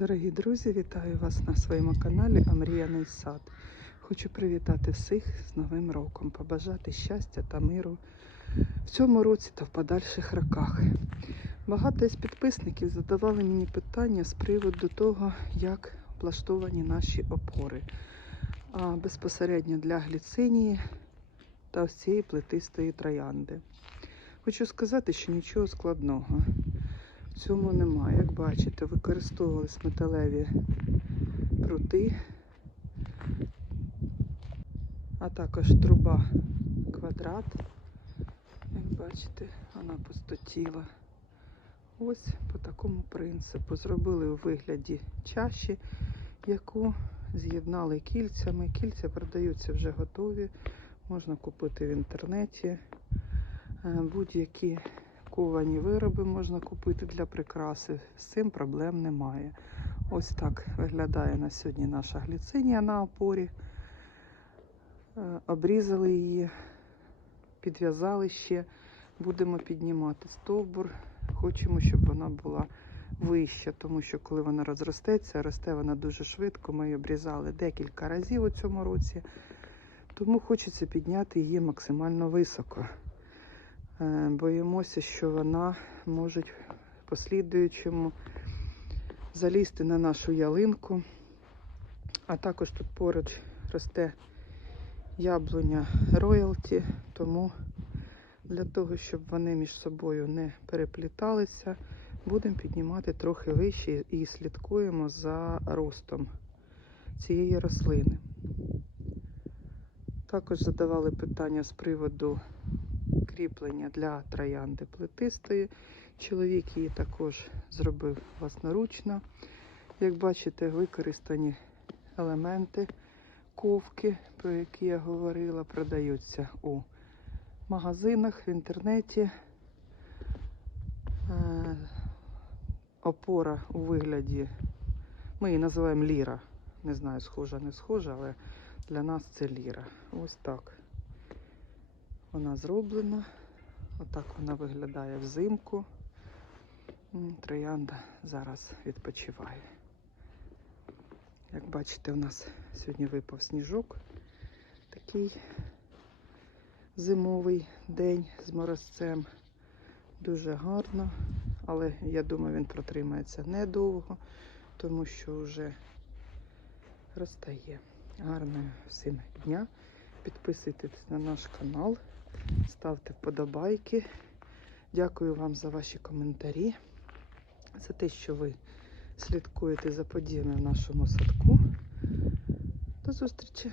Дорогі друзі, вітаю вас на своєму каналі Омріяний сад. Хочу привітати всіх з Новим роком, побажати щастя та миру в цьому році та в подальших роках. Багато із підписників задавали мені питання з приводу того, як облаштовані наші опори. А безпосередньо для гліцинії та ось цієї плетистої троянди. Хочу сказати, що нічого складного в цьому немає. Як бачите, використовувались металеві прути, а також труба квадрат. Як бачите, вона пустотіла. Ось по такому принципу. Зробили у вигляді чаші, яку з'єднали кільцями. Кільця продаються вже готові. Можна купити в інтернеті. Е, Будь-які ковані вироби можна купити для прикраси. З цим проблем немає. Ось так виглядає на сьогодні наша гліцинія на опорі. Е, Обрізали її, підв'язали ще. Будемо піднімати стовбур. Хочемо, щоб вона була вища, тому що коли вона розростеться, росте вона дуже швидко. Ми її обрізали декілька разів у цьому році. Тому хочеться підняти її максимально високо. Е, Боїмося, що вона може послідуючому залізти на нашу ялинку. А також тут поруч росте яблуня роялті, тому для того, щоб вони між собою не перепліталися, будемо піднімати трохи вище і слідкуємо за ростом цієї рослини. Також задавали питання з приводу кріплення для троянди плетистої. Чоловік її також зробив власноручно. Як бачите, використані елементи ковки, про які я говорила, продаються у магазинах, в інтернеті. Е, Опора у вигляді, ми її називаємо ліра. Не знаю, схожа, не схожа, але для нас це ліра. Ось так вона зроблена. Отак вона виглядає взимку. Троянда зараз відпочиває. Як бачите, у нас сьогодні випав сніжок. Такий зимовий день з морозцем. Дуже гарно, але я думаю, він протримається недовго, тому що вже розтає. Гарного всім дня. Підписуйтесь на наш канал, ставте вподобайки. Дякую вам за ваші коментарі, за те, що ви слідкуєте за подіями в нашому садку. До зустрічі!